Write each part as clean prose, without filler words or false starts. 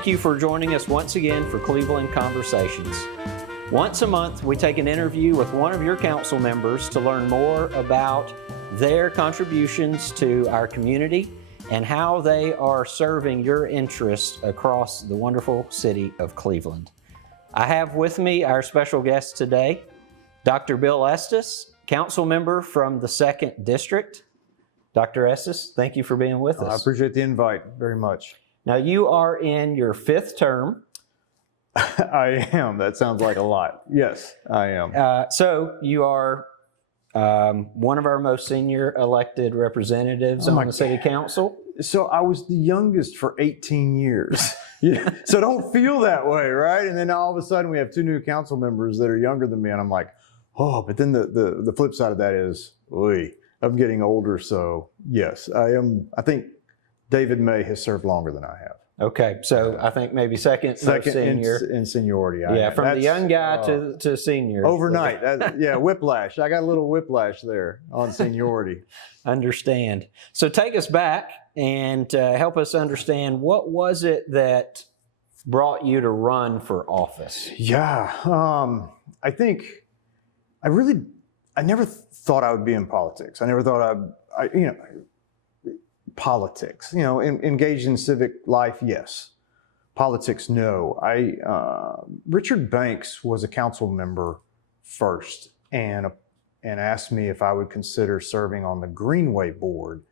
Thank you for joining us once again for Cleveland Conversations. Once a month, we take an interview with one of your council members to learn more about their contributions to our community and how they are serving your interests across the wonderful city of Cleveland. I have with me our special guest today, Dr. Bill Estes, council member from the 2nd District. Dr. Estes, thank you for being with us. I appreciate the invite very much. Now, you are in your 5th term. I am. That sounds like a lot. Yes, I am. So you are one of our most senior elected representatives on the city council. So I was the youngest for 18 years. Yeah. So don't feel that way, right? And then all of a sudden we have 2 new council members that are younger than me, and I'm like, oh. But then the flip side of that is, oy, I'm getting older. So yes, I am. I think David May has served longer than I have. Okay, so I think maybe second most senior. in seniority. Yeah, from the young guy to senior. Overnight. Yeah, whiplash. I got a little whiplash there on seniority. Understand. So take us back and help us understand, what was it that brought you to run for office? Yeah, I think I never thought I would be in politics. I never thought politics, engaged in civic life, yes. Politics, no. Richard Banks was a council member first and asked me if I would consider serving on the Greenway board.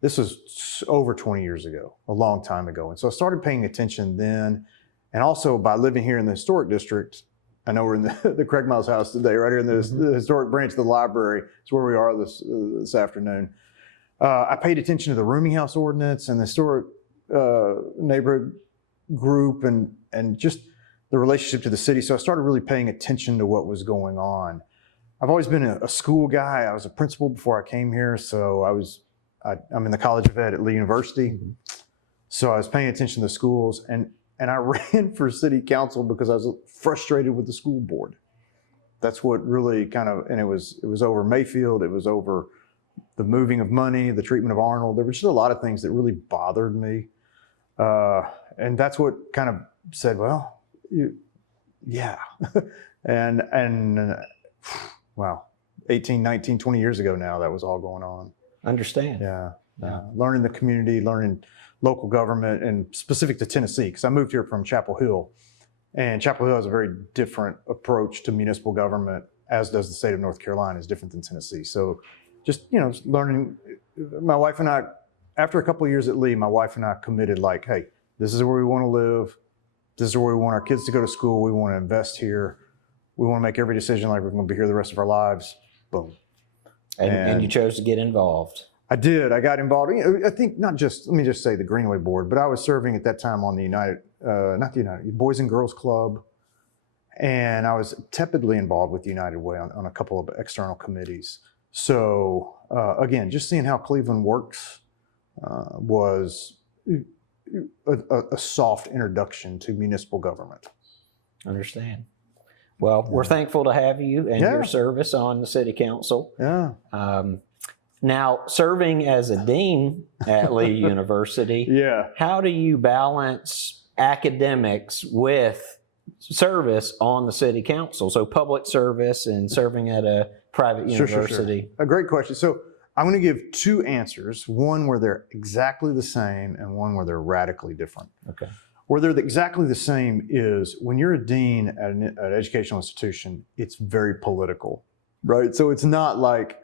This was over 20 years ago, a long time ago. And so I started paying attention then. And also by living here in the historic district, I know we're in the Craig Miles house today, right here in the historic branch of the library. It's where we are this afternoon. I paid attention to the rooming house ordinance and the historic neighborhood group and just the relationship to the city. So I started really paying attention to what was going on. I've always been a school guy. I was a principal before I came here. So I'm in the College of Ed at Lee University. So I was paying attention to the schools, and I ran for city council because I was frustrated with the school board. That's what really and it was over Mayfield. It was over the moving of money, the treatment of Arnold. There were just a lot of things that really bothered me. And that's what kind of said, well, yeah. and wow, 18, 19, 20 years ago now, that was all going on. Understand. Yeah. Learning the community, learning local government, and specific to Tennessee, because I moved here from Chapel Hill. And Chapel Hill has a very different approach to municipal government, as does the state of North Carolina, is different than Tennessee. So just, learning. My wife and I, after a couple of years at Lee, my wife and I committed, like, hey, this is where we want to live. This is where we want our kids to go to school. We want to invest here. We want to make every decision like we're going to be here the rest of our lives. Boom. And you chose to get involved. I did. I got involved. I think let me just say the Greenway board, but I was serving at that time on the Boys and Girls Club. And I was tepidly involved with the United Way on a couple of external committees. So again, just seeing how Cleveland works was a soft introduction to municipal government. Understand. Well, we're thankful to have you and your service on the city council. Yeah. Now, serving as a dean at Lee University, how do you balance academics with service on the city council? So public service and serving at a private university. Sure. A great question. So I'm going to give 2 answers, one where they're exactly the same and one where they're radically different. Okay. Where they're exactly the same is when you're a dean at an educational institution, it's very political, right? So it's not like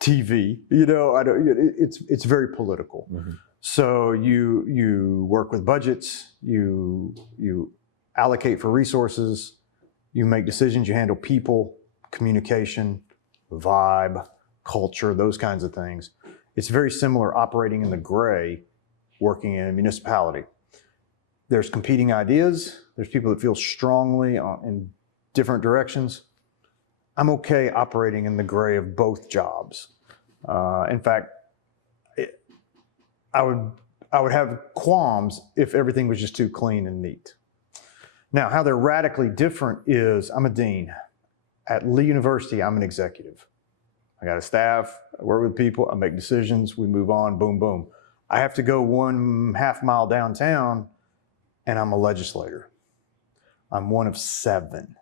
TV, it's very political. Mm-hmm. So you work with budgets, you allocate for resources, you make decisions, you handle people, communication, vibe, culture, those kinds of things. It's very similar operating in the gray, working in a municipality. There's competing ideas. There's people that feel strongly in different directions. I'm okay operating in the gray of both jobs. In fact, I would have qualms if everything was just too clean and neat. Now, how they're radically different is I'm a dean. At Lee University, I'm an executive. I got a staff, I work with people, I make decisions, we move on, boom, boom. I have to go 1/2 mile downtown and I'm a legislator. I'm one of 7.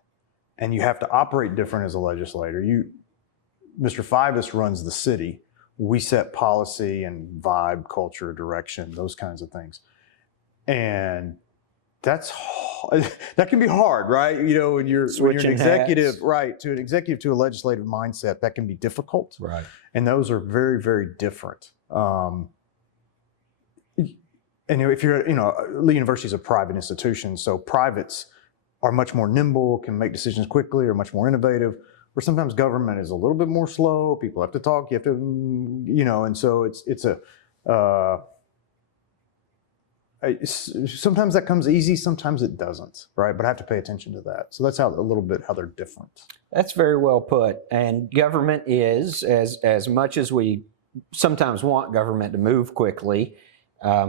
And you have to operate different as a legislator. Mr. Fivas runs the city. We set policy and vibe, culture, direction, those kinds of things. And that can be hard, right? When you're an executive, hats. right, to an executive to a legislative mindset, that can be difficult. Right. And those are very, very different. And if you're, Lee University is a private institution, so privates are much more nimble, can make decisions quickly, are much more innovative, where sometimes government is a little bit more slow. People have to talk, you have to, and so sometimes that comes easy, sometimes it doesn't, right? But I have to pay attention to that. So that's a little bit how they're different. That's very well put. And government is, as much as we sometimes want government to move quickly,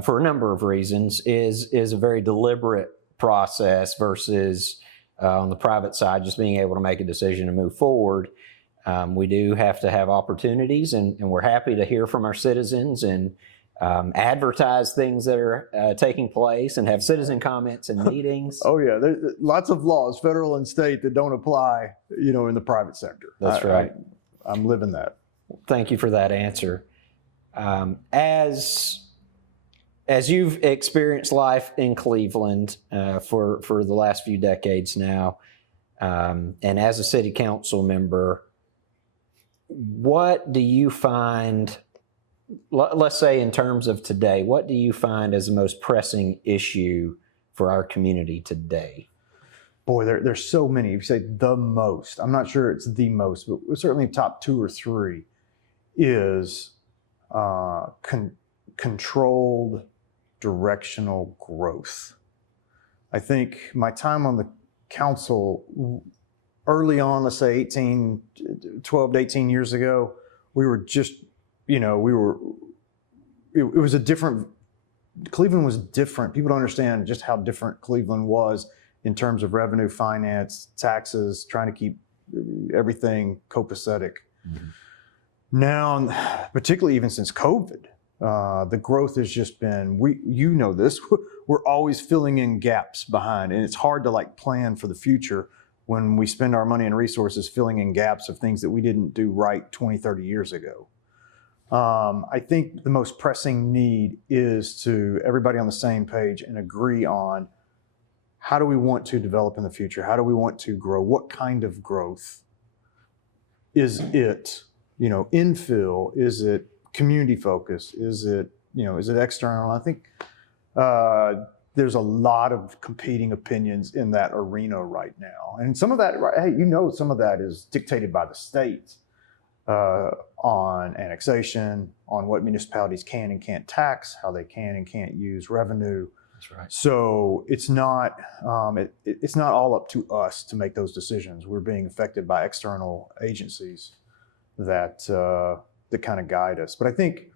for a number of reasons, is a very deliberate process versus on the private side, just being able to make a decision to move forward. We do have to have opportunities, and we're happy to hear from our citizens and advertise things that are taking place and have citizen comments and meetings. Oh yeah, there's lots of laws, federal and state, that don't apply, in the private sector. That's right. I'm living that. Thank you for that answer. As you've experienced life in Cleveland for the last few decades now, and as a city council member, what do you find, let's say in terms of today, what do you find as the most pressing issue for our community today? Boy, there's so many. If you say the most, I'm not sure it's the most, but certainly top 2 or 3 is controlled directional growth. I think my time on the council early on, let's say 12 to 18 years ago, we were just, it was a different, Cleveland was different. People don't understand just how different Cleveland was in terms of revenue, finance, taxes, trying to keep everything copacetic. Mm-hmm. Now, particularly even since COVID, the growth has just been, this, we're always filling in gaps behind, and it's hard to plan for the future when we spend our money and resources filling in gaps of things that we didn't do right 20, 30 years ago. I think the most pressing need is to everybody on the same page and agree on how do we want to develop in the future? How do we want to grow? What kind of growth? Is it, infill? Is it community focus? Is it external? I think there's a lot of competing opinions in that arena right now. And some of that, some of that is dictated by the state on annexation, on what municipalities can and can't tax, how they can and can't use revenue. That's right. So it's not it's not all up to us to make those decisions. We're being affected by external agencies that kind of guide us. But I think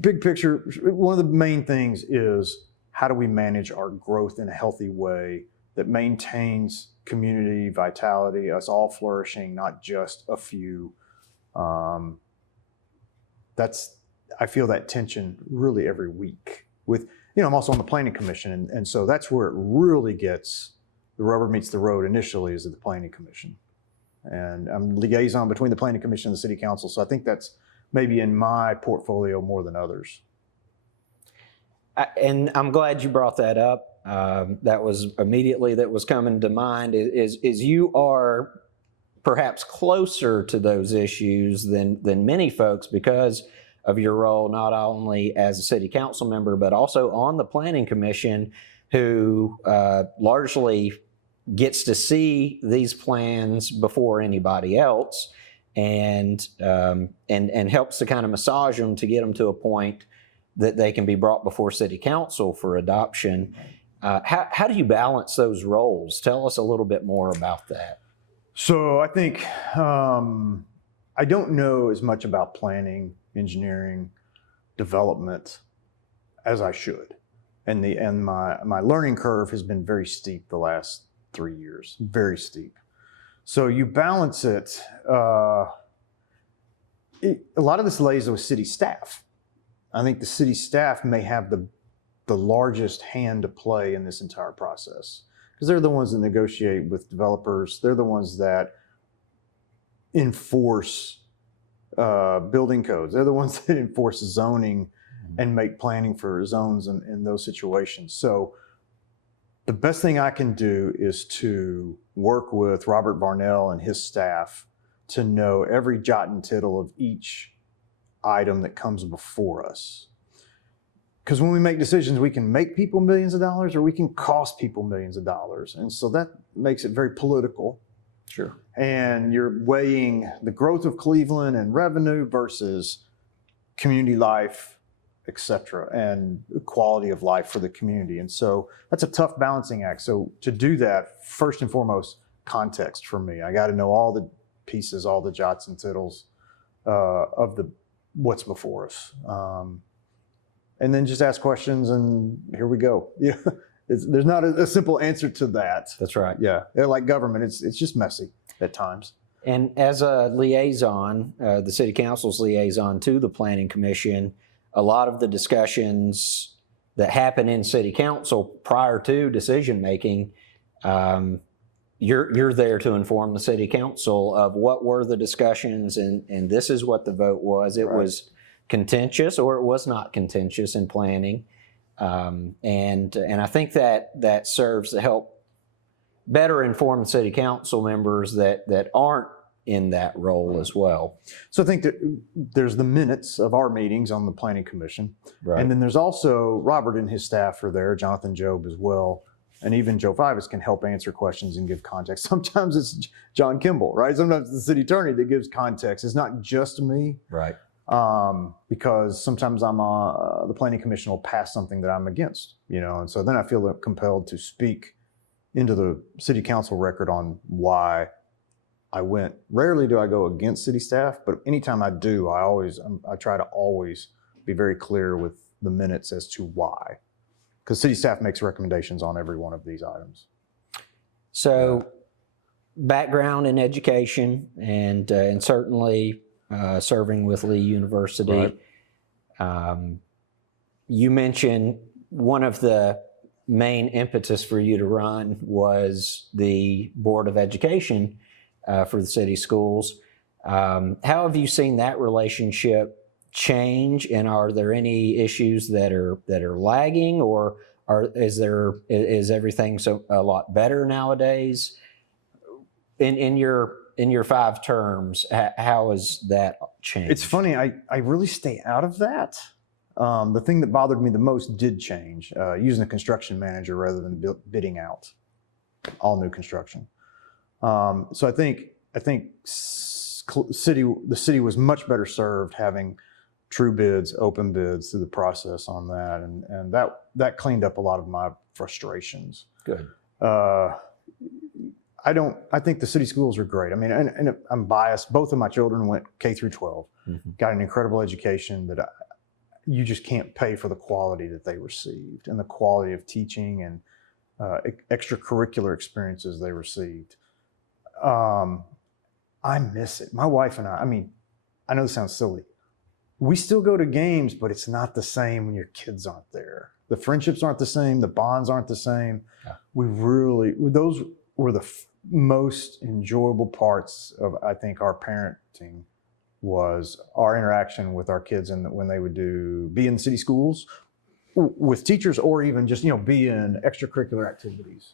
big picture, one of the main things is how do we manage our growth in a healthy way that maintains community vitality, us all flourishing, not just a few. I feel that tension really every week with, I'm also on the planning commission. And so that's where it really gets, the rubber meets the road initially is at the planning commission. And I'm liaison between the planning commission and the city council. So I think that's maybe in my portfolio more than others. And I'm glad you brought that up. That was coming to mind is you are perhaps closer to those issues than many folks because of your role not only as a city council member, but also on the planning commission, who largely gets to see these plans before anybody else and helps to kind of massage them to get them to a point that they can be brought before city council for adoption. How do you balance those roles? Tell us a little bit more about that. So I think I don't know as much about planning, engineering, development as I should. And my learning curve has been very steep the last 3 years, very steep. So you balance it. A lot of this lays with city staff. I think the city staff may have the the largest hand to play in this entire process, because they're the ones that negotiate with developers. They're the ones that enforce building codes. They're the ones that enforce zoning and make planning for zones in those situations. So the best thing I can do is to work with Robert Varnell and his staff to know every jot and tittle of each item that comes before us. Because when we make decisions, we can make people millions of dollars or we can cost people millions of dollars. And so that makes it very political. Sure. And you're weighing the growth of Cleveland and revenue versus community life, et cetera, and quality of life for the community. And so that's a tough balancing act. So to do that, first and foremost, context for me. I got to know all the pieces, all the jots and tittles of what's before us. And then just ask questions, and here we go. Yeah, there's not a simple answer to that. That's right. Yeah, like government, it's just messy at times. And as a liaison, the city council's liaison to the planning commission, a lot of the discussions that happen in city council prior to decision making, you're there to inform the city council of what were the discussions, and this is what the vote was. It was contentious or it was not contentious in planning, and I think that serves to help better inform the city council members that aren't in that role as well. So I think that there's the minutes of our meetings on the planning commission, Right. and then there's also Robert and his staff are there, Jonathan Job as well, and even Joe Fivas can help answer questions and give context. Sometimes it's John Kimball, right? Sometimes it's the city attorney that gives context. It's not just me. Right. Because sometimes the planning commission will pass something that I'm against, and so then I feel compelled to speak into the city council record on why I went. Rarely do I go against city staff, but anytime I do, I try to always be very clear with the minutes as to why, because city staff makes recommendations on every one of these items. So, background in education and certainly serving with Lee University. Right. You mentioned one of the main impetus for you to run was the Board of Education for the city schools. How have you seen that relationship change, and are there any issues that are lagging, or is everything a lot better nowadays? In your 5 terms, how has that changed? It's funny, I really stay out of that. The thing that bothered me the most did change, using a construction manager rather than bidding out all new construction. So I think the city was much better served having true bids, open bids through the process on that, and that cleaned up a lot of my frustrations. Good. I think the city schools are great. I mean, and I'm biased. Both of my children went K through 12, got an incredible education that you just can't pay for the quality that they received and the quality of teaching and extracurricular experiences they received. I miss it. My wife and I mean, I know this sounds silly. We still go to games, but it's not the same when your kids aren't there. The friendships aren't the same. The bonds aren't the same. Yeah. Those were the most enjoyable parts of, I think, our parenting was our interaction with our kids, and when they would be in city schools with teachers, or even just be in extracurricular activities.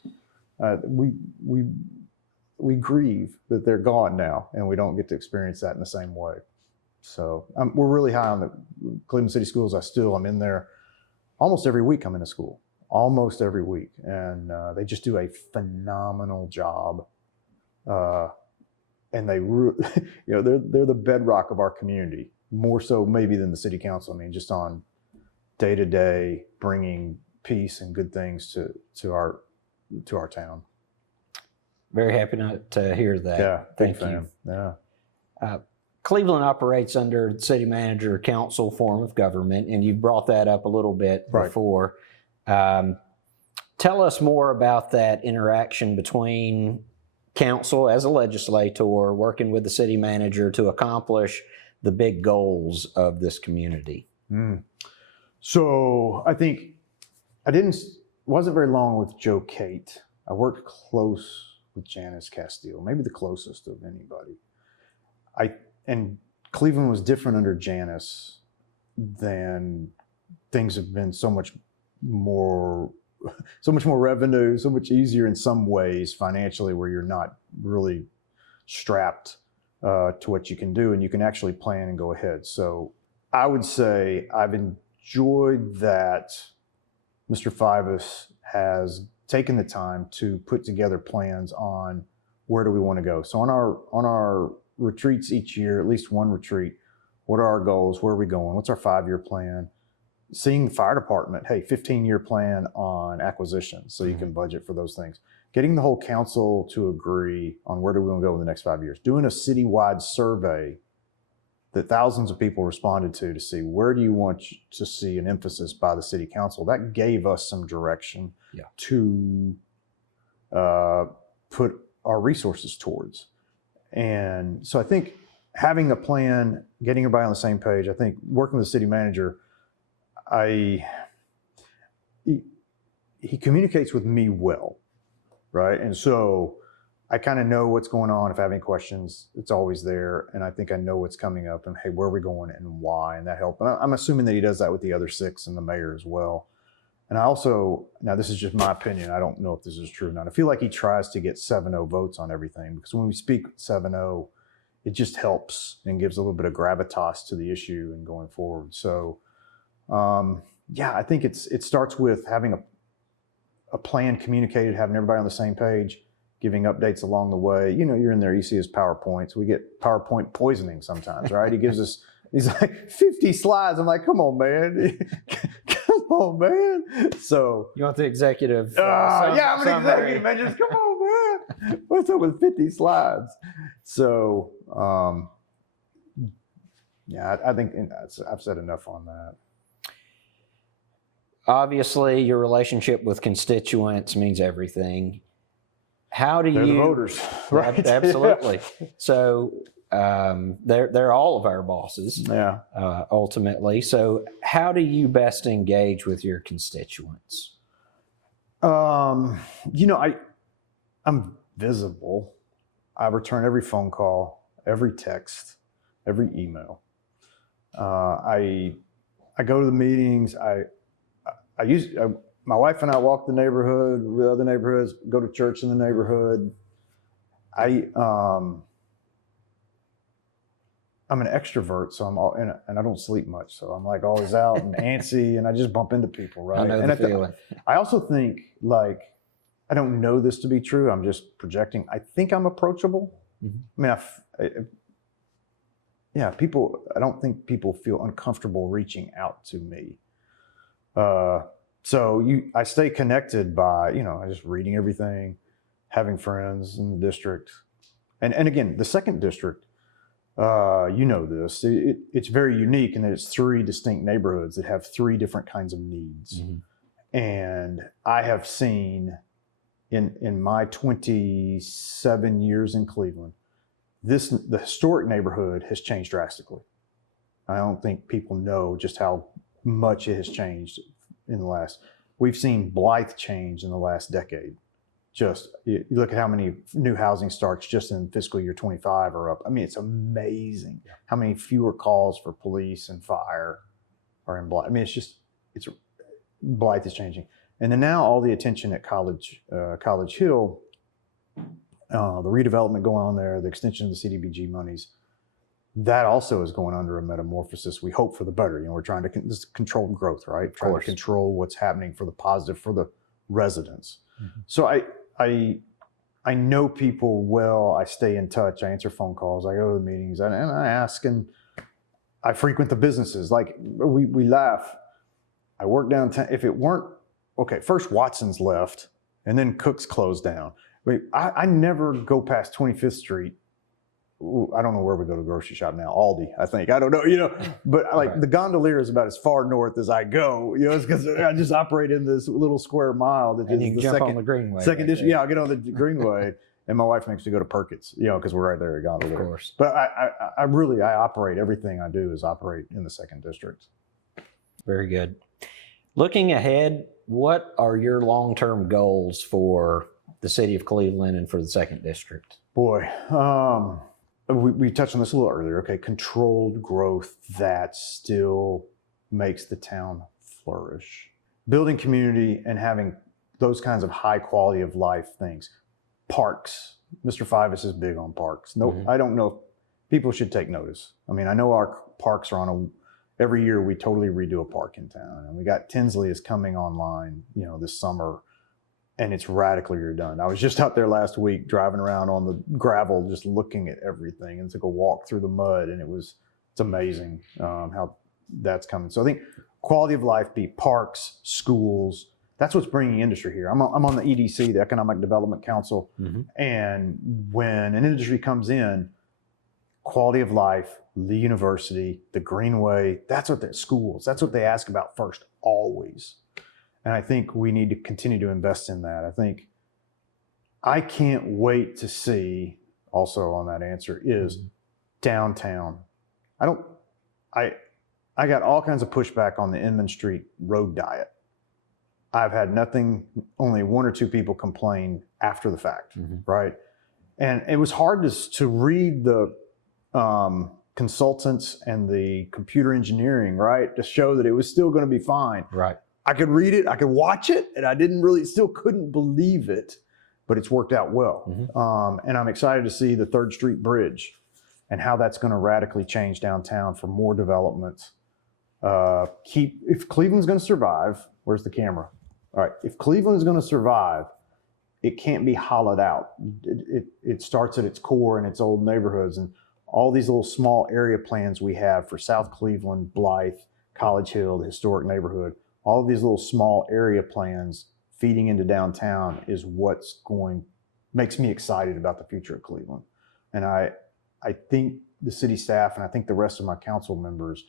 We grieve that they're gone now, and we don't get to experience that in the same way. So we're really high on the Cleveland City Schools. I'm in there almost every week. I'm in a school almost every week, and they just do a phenomenal job. And they, they're the bedrock of our community, more so maybe than the city council. I mean, just on day to day, bringing peace and good things to our town. Very happy to hear that. Yeah, Thank you. Yeah. Cleveland operates under the city manager council form of government, and you brought that up a little bit before. Tell us more about that interaction between council as a legislator working with the city manager to accomplish the big goals of this community. So I think wasn't very long with Joe Cate. I worked close with Janice Castile, maybe the closest of anybody. And Cleveland was different under Janice than things have been so much more revenue, so much easier in some ways financially, where you're not really strapped to what you can do, and you can actually plan and go ahead. So I would say I've enjoyed that Mr. Fivas has taken the time to put together plans on where do we want to go. So on our retreats each year, at least one retreat, what are our goals? Where are we going? What's our 5-year plan? Seeing the fire department, hey, 15-year plan on acquisitions, so you can budget for those things. Getting the whole council to agree on where do we want to go in the next 5 years. Doing a citywide survey that thousands of people responded to see where do you want to see an emphasis by the city council. That gave us some direction to put our resources towards. And so I think having a plan, getting everybody on the same page, I think working with the city manager, he communicates with me well, right? And so I kind of know what's going on. If I have any questions, it's always there. And I think I know what's coming up and, hey, where are we going and why? And that helps. And I'm assuming that he does that with the other 6 and the mayor as well. And I also, now this is just my opinion, I don't know if this is true or not. I feel like he tries to get 7-0 votes on everything, because when we speak 7-0, it just helps and gives a little bit of gravitas to the issue and going forward. So, I think it starts with having a plan communicated, having everybody on the same page, giving updates along the way. You're in there, you see his PowerPoints. We get PowerPoint poisoning sometimes, right? He gives us, he's like 50 slides. I'm like, come on, man. Come on, man. So You want the executive? I'm an executive, man. Just come on, man. What's up with 50 slides? So, I think I've said enough on that. Obviously, your relationship with constituents means everything. How do They're you? the voters, right? Absolutely. So they're all of our bosses. Yeah. Ultimately. So how do you best engage with your constituents? I'm visible. I return every phone call, every text, every email. I go to the meetings. My wife and I walk the neighborhood with other neighborhoods, go to church in the neighborhood. I'm an extrovert, so I'm all and I don't sleep much, so I'm like always out and antsy, and I just bump into people, right? I know the feeling. I also think, like, I don't know this to be true. I'm just projecting. I think I'm approachable. Mm-hmm. I mean, I don't think people feel uncomfortable reaching out to me. So I stay connected by, just reading everything, having friends in the district. And again, the 2nd district, this, it's very unique in that it's 3 distinct neighborhoods that have 3 different kinds of needs. Mm-hmm. And I have seen in my 27 years in Cleveland, the historic neighborhood has changed drastically. I don't think people know just how much it has changed in the last. We've seen Blythe change in the last decade. Just you look at how many new housing starts just in fiscal year 25 are up. I mean, it's amazing how many fewer calls for police and fire are in Blythe. I mean, Blythe is changing. And then now all the attention at College Hill, the redevelopment going on there, the extension of the CDBG monies, that also is going under a metamorphosis. We hope for the better. We're trying to this is controlled growth, right? Trying to control what's happening for the positive for the residents. Mm-hmm. So I know people well. I stay in touch. I answer phone calls. I go to the meetings, and I ask, and I frequent the businesses. Like we laugh. I work downtown. If it weren't okay, first Watson's left, and then Cook's closed down. I never go past 25th Street. I don't know where we go to grocery shop now. Aldi, I think. I don't know, but like the Gondolier is about as far north as I go, it's because I just operate in this little square mile. That and you jump on the Greenway. Second district, yeah, I'll get on the Greenway, and my wife makes me go to Perkins, because we're right there at Gondolier. Of course. But I really operate, everything I do is operate in the 2nd district. Very good. Looking ahead, what are your long-term goals for the city of Cleveland and for the 2nd District? Boy, we touched on this a little earlier. Okay, controlled growth that still makes the town flourish. Building community and having those kinds of high quality of life things. Parks. Mr. Fivas is big on parks. No, I don't know if people should take notice. I mean, I know our parks are on every year we totally redo a park in town. And we got Tinsley is coming online, this summer, and it's radically redone. I was just out there last week driving around on the gravel, just looking at everything, and took a walk through the mud, and it's amazing how that's coming. So I think quality of life, be parks, schools. That's what's bringing industry here. I'm on the EDC, the Economic Development Council, and when an industry comes in, quality of life, the university, the Greenway, that's what they ask about first, always. And I think we need to continue to invest in that. I can't wait to see, also on that answer, is downtown. I got all kinds of pushback on the Inman Street road diet. I've had only 1 or 2 people complain after the fact, right? And it was hard to read the consultants and the computer engineering, right, to show that it was still going to be fine. Right. I could read it, I could watch it, and I still couldn't believe it, but it's worked out well. And I'm excited to see the 3rd Street Bridge and how that's going to radically change downtown for more development. If Cleveland's going to survive, where's the camera? All right, if Cleveland is going to survive, it can't be hollowed out. It starts at its core in its old neighborhoods, and all these little small area plans we have for South Cleveland, Blythe, College Hill, the historic neighborhood, all of these little small area plans feeding into downtown is makes me excited about the future of Cleveland. And I think the city staff and I think the rest of my council members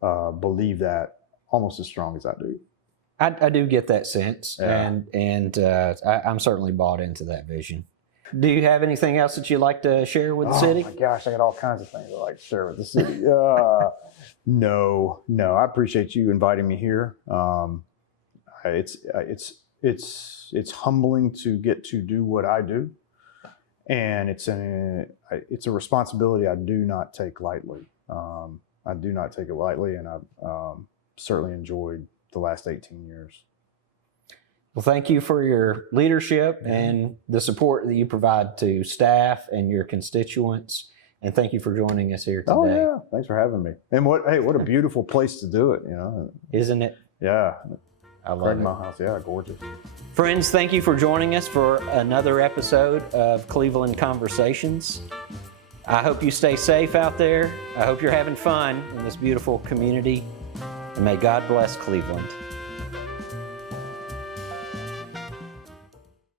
believe that almost as strong as I do. I do get that sense, Yeah. and I'm certainly bought into that vision. Do you have anything else that you'd like to share with the city? Oh my gosh, I got all kinds of things I'd like to share with the city. No, I appreciate you inviting me here. It's humbling to get to do what I do, and it's a responsibility I do not take lightly. I do not take it lightly, and I've certainly enjoyed the last 18 years. Well, thank you for your leadership and the support that you provide to staff and your constituents. And thank you for joining us here today. Oh yeah, thanks for having me. And what a beautiful place to do it, Isn't it? Yeah. I love Right it. in my house, yeah, gorgeous. Friends, thank you for joining us for another episode of Cleveland Conversations. I hope you stay safe out there. I hope you're having fun in this beautiful community. And may God bless Cleveland.